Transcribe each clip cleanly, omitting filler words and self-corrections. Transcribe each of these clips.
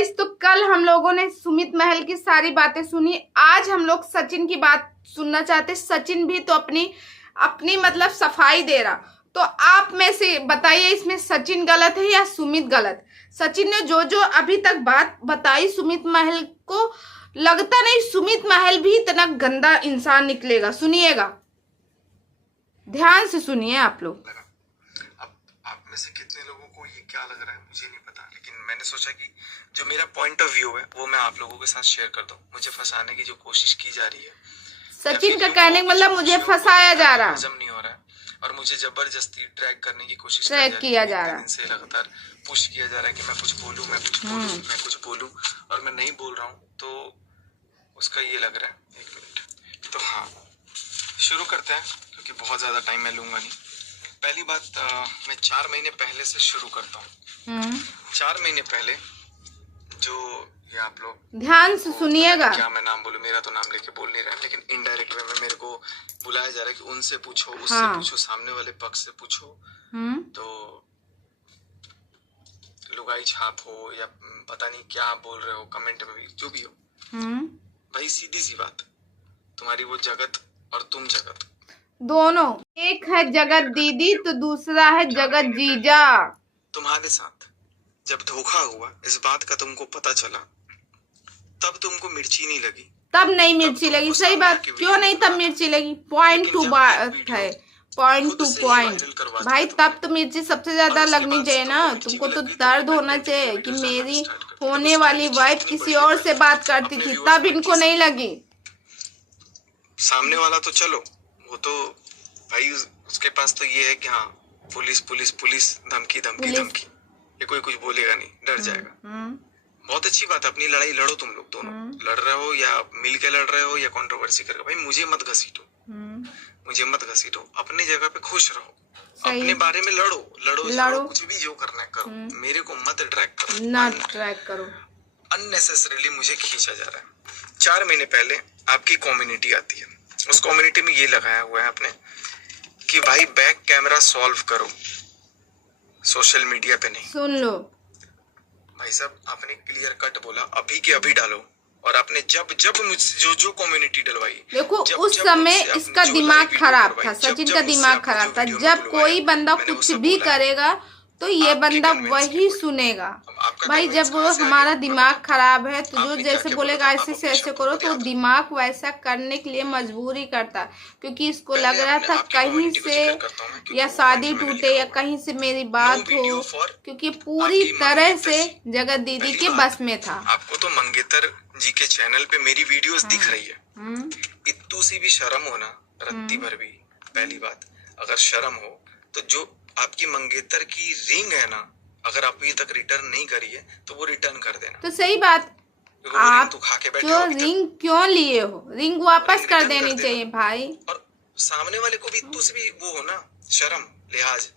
Guys, तो कल हम लोगों ने सुमित महल की सारी बातें सुनी। आज हम लोग सचिन की बात सुनना चाहते। सचिन भी तो अपनी मतलब सफाई दे रहा। तो आप में से बताइए, इसमें सचिन गलत है या सुमित गलत? सचिन ने जो जो अभी तक बात बताई सुमित महल को, लगता नहीं सुमित महल भी इतना गंदा इंसान निकलेगा। सुनिएगा, ध्यान से सुनिए आप लोग। अब आप में से कितने लोगों को ये क्या लग रहा है मुझे नहीं पता, लेकिन मैंने सोचा कि जो मेरा पॉइंट ऑफ व्यू है वो मैं आप लोगों के साथ शेयर कर दूं। मुझे फंसाने की जो कोशिश की जा रही है, सचिन का कहने का मतलब मुझे फंसाया जा रहा, हजम नहीं हो रहा है और मुझे जबरदस्ती ट्रैक करने की कोशिश किया जा रहा है। इनसे लगातार पुश किया जा रहा है कि मैं कुछ बोलूं, मैं कुछ बोलूं और मैं नहीं बोल रहा हूं, तो उसका ये लग रहा है। 1 मिनट। तो हाँ, शुरू करते हैं क्योंकि बहुत ज्यादा टाइम मैं लूंगा नहीं। पहली बात, मैं 4 महीने पहले से शुरू करता हूँ। 4 महीने पहले जो ये आप लोग ध्यान से सुनिएगा, क्या मैं नाम बोलूं, मेरा तो नाम लेके बोल नहीं रहा है, लेकिन इनडायरेक्ट वे में मेरे को बुलाया जा रहा है कि उनसे पूछो, उससे पूछो, सामने वाले पक्ष से पूछो। तो लुगाई छाप हो या पता नहीं क्या आप बोल रहे हो, कमेंट में भी जो भी हो, भाई सीधी सी बात, तुम्हारी वो जगत और तुम जगत दोनों एक है। जगत दीदी तो दूसरा है जगत जीजा। तुम्हारे साथ जब धोखा हुआ, इस बात का तुमको पता चला, तब तुमको मिर्ची नहीं लगी। तब नहीं मिर्ची लगी, सही बात। क्यों नहीं तब मिर्ची लगी? पॉइंट टू बात है, पॉइंट टू पॉइंट भाई। तब तो मिर्ची सबसे ज्यादा लगनी चाहिए ना। तुमको तो दर्द होना चाहिए कि मेरी होने वाली वाइफ किसी और से बात करती थी, तब इनको नहीं लगी। सामने वाला तो चलो, वो तो भाई उसके पास तो ये है कि हाँ पुलिस पुलिस पुलिस, धमकी धमकी धमकी, ये कोई कुछ बोलेगा नहीं, डर जाएगा। बहुत अच्छी बात है, अपनी लड़ाई लड़ो, तुम लोग दोनों लड़ रहे हो या मिल के लड़ रहे हो या कंट्रोवर्सी करके, भाई मुझे मत घसीटो, मुझे मत घसीटो। अपनी जगह पे खुश रहो, अपने बारे में लड़ो, कुछ भी जो करना है करो, मेरे को मत ट्रैक करो। अननेसेसरीली मुझे खींचा जा रहा है। 4 महीने पहले आपकी कम्युनिटी आती है, उस कम्युनिटी में ये लगाया हुआ है आपने कि भाई बैक कैमरा सॉल्व करो, सोशल मीडिया पे नहीं। सुन लो भाई साहब, आपने क्लियर कट बोला, अभी के अभी डालो। और आपने जब मुझसे जो कम्युनिटी डलवाई, देखो उस समय इसका दिमाग खराब था, सचिन का दिमाग खराब था। जब कोई बंदा कुछ भी करेगा तो ये बंदा वही सुनेगा। भाई जब वो हमारा दिमाग खराब है तो जो जैसे बोलेगा ऐसे से ऐसे करो, तो दिमाग वैसा करने के लिए मजबूरी करता, क्योंकि इसको लग रहा था कहीं से या शादी टूटे या कहीं से मेरी बात हो, क्योंकि पूरी तरह से जगत दीदी के बस में था। आपको तो मंगेतर जी के चैनल पे मेरी वीडियोस दिख रही है, इतू सी भी शर्म हो ना, रत्ती भर भी। पहली बात, अगर शर्म हो तो जो आपकी मंगेतर की रिंग है ना, अगर आप अभी तक रिटर्न नहीं करी है तो वो रिटर्न कर देना। तो सही बात, आप जो रिंग क्यों लिए हो, रिंग वापस कर देनी चाहिए भाई। और सामने वाले को भी इतू से भी वो हो ना, शर्म लिहाज,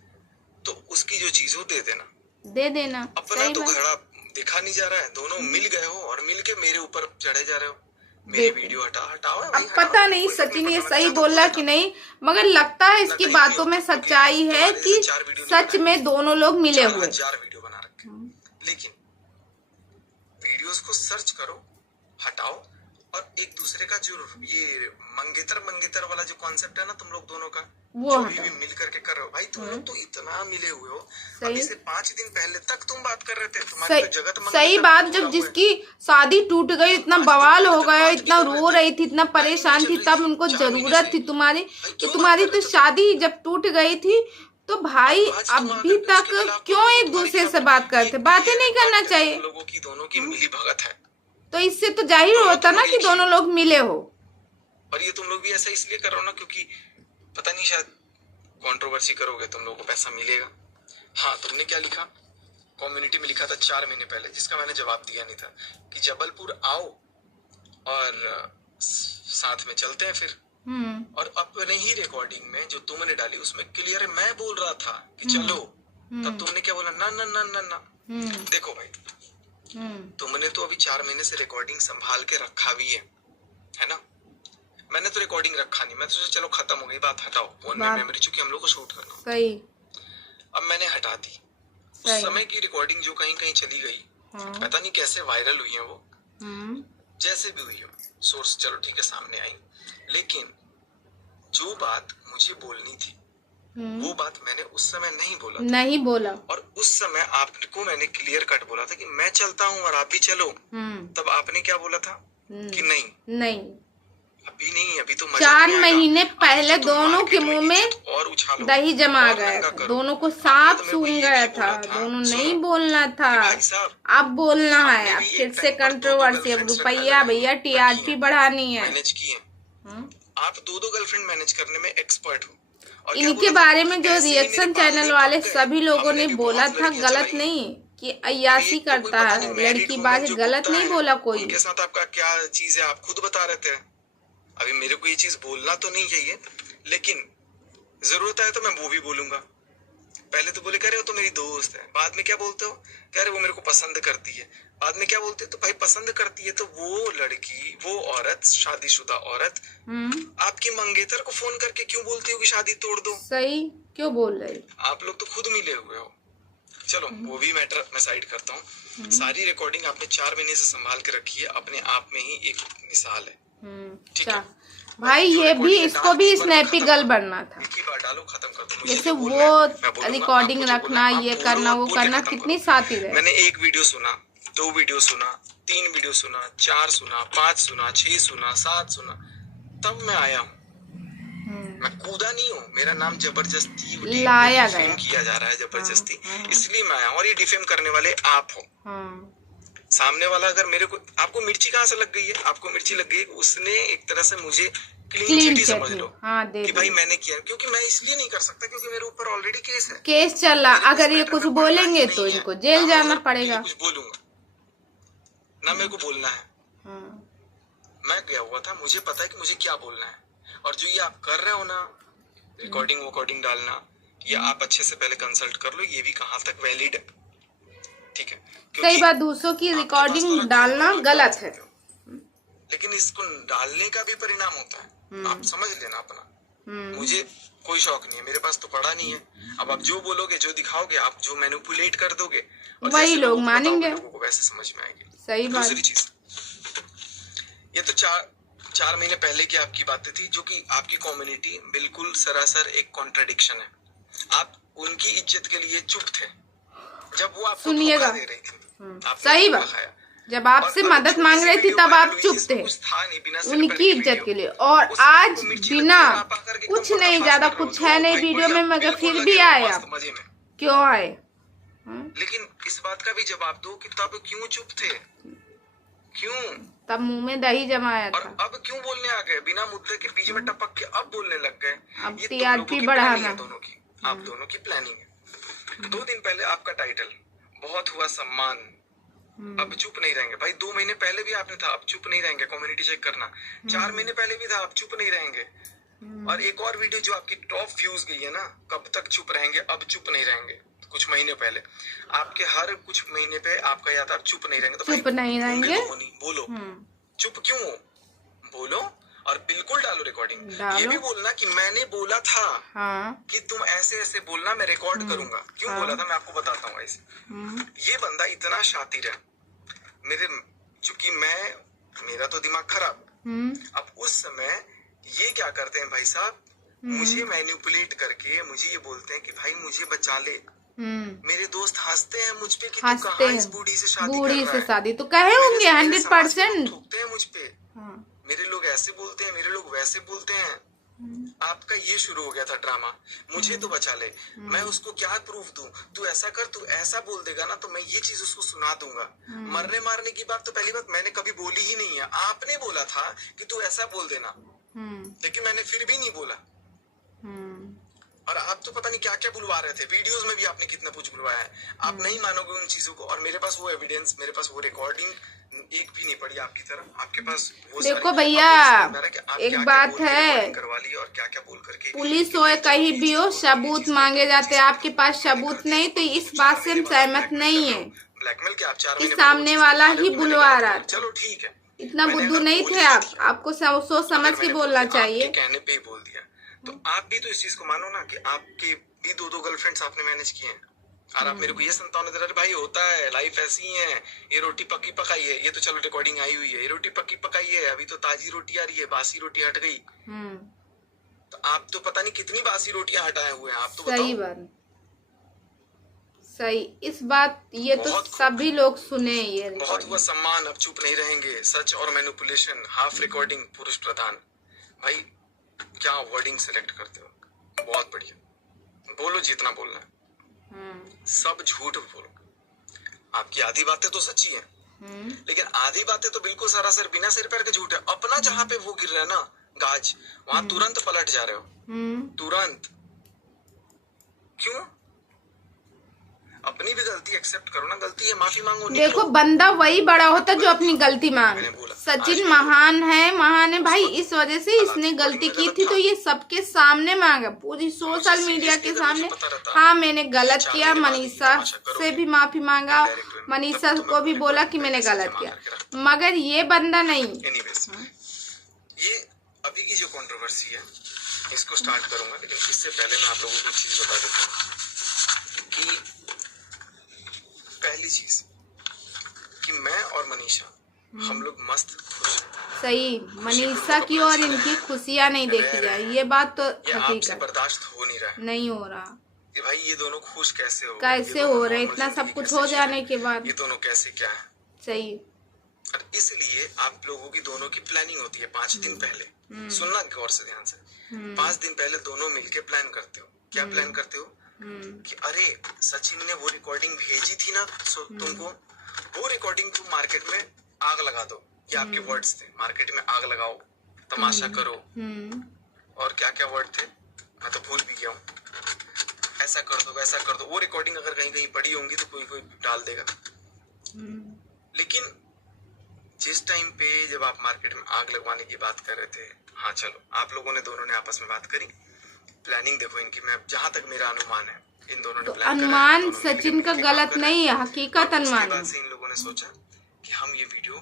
तो उसकी जो चीज हो दे देना। अपना तो घड़ा देखा नहीं जा रहा है, दोनों मिल गए हो और मिल के मेरे ऊपर चढ़े जा रहे हो। मेरी वीडियो हटाओ। अब पता नहीं सचिन ये सही बोल रहा कि नहीं, मगर लगता है इसकी बातों में सच्चाई है कि सच में दोनों लोग मिले हुए। 4 वीडियो बना रखे, लेकिन वीडियोस को सर्च करो, हटाओ, और एक दूसरे का जो ये मंगेतर वाला जो कॉन्सेप्ट है ना तुम लोग दोनों का, वो भी मिल करके कर रहे हो। भाई तुम लोग तो इतना मिले हुए हो, अभी से 5 दिन पहले तक तुम बात कर रहे थे, तुम्हारी तो जगत सही बात। जब जिसकी शादी टूट गई, इतना बवाल हो गया, इतना रो रही थी, इतना परेशान थी, तब उनको जरूरत थी तुम्हारी, तो तुम्हारी तो शादी जब टूट गई थी तो भाई अभी तक क्यों एक दूसरे से बात करते? बातें नहीं करना चाहिए। लोगों की दोनों की मिली भगत है, तो इससे तो जाहिर होता ना कि दोनों लोग मिले हो। और ये तुम लोग भी ऐसा इसलिए कर रहे हो ना क्योंकि पता नहीं शायद कंट्रोवर्सी करोगे, तुम लोगों को पैसा मिलेगा। हाँ, तुमने क्या लिखा कम्युनिटी में? लिखा था 4 महीने पहले, जिसका मैंने जवाब दिया नहीं था, कि जबलपुर आओ और साथ में चलते हैं फिर। और अपने ही रिकॉर्डिंग में जो तुमने डाली उसमें क्लियर है, मैं बोल रहा था कि चलो, तब तुमने क्या बोला? ना ना ना ना ना। देखो भाई, तुमने तो अभी 4 महीने से रिकॉर्डिंग संभाल के रखा भी है ना? मैंने तो रिकॉर्डिंग रखा नहीं, मैं तो चलो खत्म हो गई बात, हटाओ फोन में मेमोरी, चूंकि हम लोग को शूट करना। सही। अब मैंने हटा दी। उस समय की रिकॉर्डिंग जो कहीं कहीं चली गई, पता नहीं कैसे वायरल हुई है वो, जैसे भी हुई हो, सोर्स चलो ठीक है सामने आई, लेकिन जो बात मुझे बोलनी थी वो बात मैंने उस समय नहीं बोला और उस समय आपको मैंने क्लियर कट बोला था कि मैं चलता हूँ और आप भी चलो। तब आपने क्या बोला था कि नहीं अभी नहीं, अभी तो 4 महीने पहले दोनों के मुंह में और उछालो दही जमा गया था, दोनों को साफ सूंघ गया था, दोनों नहीं बोलना था, अब बोलना है, अब फिर से कंट्रोवर्सी, अब रुपया भैया TRP बढ़ानी है। मैनेज किए आप, 2 गर्लफ्रेंड मैनेज करने में एक्सपर्ट हो। और इनके बारे में जो रिएक्शन चैनल वाले सभी लोगों ने बोला था, गलत नहीं कि अय्यासी करता है, लड़की बाज गलत नहीं बोला कोई। उनके साथ आपका क्या चीज है आप खुद बता रहे थे। अभी मेरे को ये चीज बोलना तो नहीं चाहिए, लेकिन जरूरत है तो मैं वो भी बोलूंगा। पहले तो बोले कह रहे हो तो मेरी दोस्त है, बाद में क्या बोलते हो, कह रहे वो मेरे को पसंद करती है, बाद में क्या बोलते हो, तो भाई पसंद करती है तो वो लड़की, वो औरत, शादीशुदा औरत आपकी मंगेतर को फोन करके क्यों बोलती हो कि शादी तोड़ दो? सही क्यों बोल रहे? आप लोग तो खुद मिले हुए हो। चलो वो भी मैटर मैं साइड करता हूँ। सारी रिकॉर्डिंग आपने 4 महीने से संभाल के रखी है, अपने आप में ही एक मिसाल है। ठीक है भाई, ये भी इसको भी स्नैपी गर्ल बनना था। डालो खत्म कर दो। जैसे वो रिकॉर्डिंग रखना, ये करना, वो करना, कितनी साथी है। मैंने 1 वीडियो सुना, 2 वीडियो सुना, 3 वीडियो सुना, 4 सुना, 5 सुना, 6 सुना, 7 सुना, तब मैं आया हूँ। मैं कूदा नहीं हूँ, मेरा नाम जबरदस्ती लाया गया किया जा रहा है, जबरदस्ती, इसलिए मैं आया हूँ। और ये डिफेम करने वाले आप हो। सामने वाला अगर मेरे को, आपको मिर्ची कहाँ से लग गई है? आपको मिर्ची लग गई है, उसने एक तरह से मुझे क्लीन चिट समझ लो कि भाई मैंने किया, क्योंकि मैं इसलिए नहीं कर सकता क्योंकि मेरे ऊपर ऑलरेडी केस है, केस चल रहा। अगर ये कुछ बोलेंगे तो इनको जेल जाना पड़ेगा। कुछ बोलूंगा ना, मेरे को बोलना है। मैं गया हुआ था, मुझे पता है कि मुझे क्या बोलना है। और जो ये आप कर रहे हो ना, रिकॉर्डिंग डालना, ये आप अच्छे से पहले कंसल्ट कर लो, ये भी कहाँ तक वैलिड है। ठीक है, कई बार दूसरों की रिकॉर्डिंग डालना गलत है, लेकिन इसको डालने का भी परिणाम होता है, आप समझ लेना अपना। मुझे कोई शौक नहीं है, मेरे पास तो पड़ा नहीं है। अब आप जो बोलोगे, जो दिखाओगे, आप जो मैनिपुलेट कर दोगे, वही लोग मानेंगे, लोगों को वैसे समझ में आएगी। सही बात। दूसरी चीज, ये तो 4 महीने पहले की आपकी बातें थी, जो कि आपकी कम्युनिटी बिल्कुल सरासर एक कॉन्ट्रडिक्शन है। आप उनकी इज्जत के लिए चुप थे जब वो आपको धोखा दे रही थी। सही बात, जब आपसे मदद मांग रही थी तब आप चुप थे उनकी इज्जत के लिए। और आज बिना कुछ नहीं, ज्यादा कुछ है नहीं वीडियो में, मगर फिर भी आए आप, क्यों आए? लेकिन इस बात का भी जवाब दो कि तब क्यों चुप थे, क्यों? तब मुंह में दही जमाया था। और अब क्यों बोलने आ गए? बिना मुद्दे के बीच में टपक के अब बोलने लग गए। अब TRP बढ़ाना, दोनों की, आप दोनों की प्लानिंग है। 2 दिन पहले आपका टाइटल बहुत हुआ सम्मान, अब चुप नहीं रहेंगे। भाई 2 महीने पहले भी आपने था, अब चुप नहीं रहेंगे। कम्युनिटी चेक करना, 4 महीने पहले भी था, अब चुप नहीं रहेंगे। और एक और वीडियो जो आपकी टॉप व्यूज गई है ना, कब तक चुप रहेंगे, अब चुप नहीं रहेंगे। कुछ महीने पहले आपके हर कुछ महीने पे आपका याद, आप चुप नहीं रहेंगे। तो चुप नहीं रहेंगे, बोलो चुप क्यों हो, बोलो। और बिल्कुल डालो रिकॉर्डिंग, ये भी बोलना कि मैंने बोला था कि तुम ऐसे ऐसे बोलना, मैं रिकॉर्ड करूंगा। क्यों बोला था मैं आपको बताता हूँ। ऐसे ये बंदा इतना शातिर है, चूंकि मेरा तो दिमाग खराब। अब उस समय ये क्या करते हैं भाई साहब, मुझे मैनिपुलेट करके मुझे ये बोलते हैं कि भाई मुझे बचा ले। मेरे दोस्त हंसते हैं मुझ पे कि तू कहाँ इस बूढ़ी से शादी कर रहा है। शादी तो कहे होंगे 100%। थूकते हैं मुझ पे, मेरे लोग ऐसे बोलते हैं, मेरे लोग वैसे बोलते हैं। आपका ये शुरू हो गया था ड्रामा, मुझे तो बचा ले, मैं उसको क्या प्रूफ दूं, तू ऐसा कर, तू ऐसा बोल देगा ना तो मैं ये चीज उसको सुना दूंगा। मरने मारने की बात तो पहली बात मैंने कभी बोली ही नहीं है। आपने बोला था कि तू ऐसा बोल देना, लेकिन मैंने फिर भी नहीं बोला। और आप तो पता नहीं क्या क्या बुलवा रहे थे, वीडियोस में भी आपने कितना कुछ बुलवाया है। आप नहीं मानोगे उन चीजों को। और मेरे पास वो एविडेंस, मेरे पास वो रिकॉर्डिंग एक भी नहीं पड़ी आपकी तरफ। आपके पास वो देखो भैया, एक बात है, करवा ली और क्या क्या बोल करके पुलिस हो कहीं भी हो, सबूत मांगे जाते हैं। आपके पास सबूत नहीं तो इस बात से हम सहमत नहीं है ब्लैकमेल के आप 4 कि सामने वाला ही बुलवा रहा। चलो ठीक है, इतना बुद्धू नहीं थे आप, आपको सोच समझ के बोलना चाहिए। कहने पे ही बोल दिया तो आप भी तो इस चीज को मानो ना कि आपके भी 2 गर्लफ्रेंड्स आपने मैनेज किए हैं। और आप मेरे को ये संतावना दे रहे हैं, भाई होता है, लाइफ ऐसी ही है, ये रोटी पकी पकाई है, ये तो चलो रिकॉर्डिंग आई हुई है, ये रोटी पकी पकाई है, अभी तो ताजी रोटी आ रही है, बासी रोटी हट गई। तो आप तो पता नहीं कितनी बासी रोटियां हटाए हुए हैं, आप तो सही बताओ। बात, सही, इस बात ये तो सभी लोग सुने ये बहुत हुआ सम्मान, अब चुप नहीं रहेंगे, सच और मैनिपुलेशन, हाफ रिकॉर्डिंग, पुरुष प्रधान। भाई क्या वर्डिंग सिलेक्ट करते हो, बहुत बढ़िया, बोलो जितना बोलना है, सब झूठ बोलो। आपकी आधी बातें तो सच्ची है, लेकिन आधी बातें तो बिल्कुल सरासर बिना सिर पैर के झूठ है। अपना जहां पे वो गिर रहा है ना गाज, वहां तुरंत पलट जा रहे हो, तुरंत। क्यों? अपनी भी गलती एक्सेप्ट करो ना, गलती है, माफी मांगो। देखो बंदा वही बड़ा होता जो अपनी गलती मांगे। सचिन महान है भाई, इस वजह से इसने गलती की थी तो ये सबके सामने मांगा, पूरी सोशल मीडिया के सामने। हाँ मैंने गलत किया, मनीषा से भी माफी मांगा, मनीषा को भी बोला कि मैंने गलत किया, मगर ये बंदा नहीं। ये अभी की जो कंट्रोवर्सी है इसको स्टार्ट करूंगा, लेकिन इससे पहले मैं आप लोगों को एक चीज बता देता हूँ कि पहली चीज कि मैं और मनीषा हम लोग मस्त खुश हैं। सही, मनीषा की और इनकी खुशियां नहीं देखी जाए, ये बात तो हकीकत है, बर्दाश्त हो नहीं रहा है, नहीं हो रहा कि भाई ये दोनों खुश कैसे हो रहे, इतना सब कुछ हो जाने के बाद, ये दोनों कैसे क्या है। सही। और इसलिए आप लोगों की दोनों की प्लानिंग होती है 5 दिन पहले, सुनना गौर से ध्यान से। 5 दिन पहले दोनों मिलके प्लान करते हो। क्या प्लान करते हो? कि अरे सचिन ने वो रिकॉर्डिंग भेजी थी ना तुमको, वो रिकॉर्डिंग तुम मार्केट में आग लगा दो। ये आपके वर्ड्स थे, मार्केट में आग लगाओ, तमाशा करो, और क्या क्या वर्ड थे मैं तो भूल भी गया हूँ। ऐसा कर दो, वैसा कर दो। वो रिकॉर्डिंग अगर कहीं कहीं पड़ी होंगी तो कोई कोई डाल देगा। लेकिन जिस टाइम पे जब आप मार्केट में आग लगवाने की बात कर रहे थे, हाँ चलो आप लोगों ने दोनों ने आपस में बात करी, प्लानिंग देखो इनकी, मैं जहां तक मेरा अनुमान है इन दोनों ने प्लान करा, अनुमान सचिन का गलत नहीं है, हकीकत अनुमान है। इन लोगों ने सोचा कि हम ये वीडियो।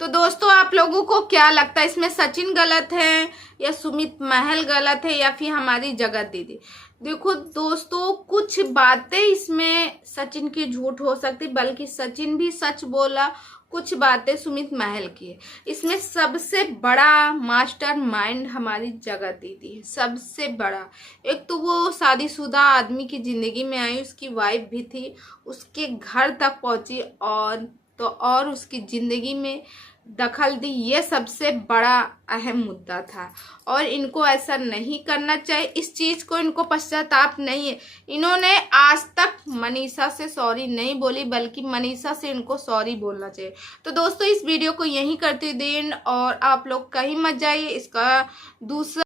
तो दोस्तों आप लोगों को क्या लगता है, इसमें सचिन गलत है या सुमित महल गलत है या फिर हमारी जगत दीदी? देखो दोस्तों, कुछ बातें इसमें सचिन की झूठ हो सकती, बल्कि सचिन भी सच बोला, कुछ बातें सुमित महल की है। इसमें सबसे बड़ा मास्टर माइंड हमारी जगत दीदी है, सबसे बड़ा। एक तो वो शादीशुदा आदमी की जिंदगी में आई, उसकी वाइफ भी थी, उसके घर तक पहुंची और उसकी जिंदगी में दखल दी, ये सबसे बड़ा अहम मुद्दा था। और इनको ऐसा नहीं करना चाहिए, इस चीज को इनको पश्चाताप नहीं है। इन्होंने आज तक मनीषा से सॉरी नहीं बोली, बल्कि मनीषा से इनको सॉरी बोलना चाहिए। तो दोस्तों इस वीडियो को यहीं करते दिन, और आप लोग कहीं मत जाइए। इसका दूसरा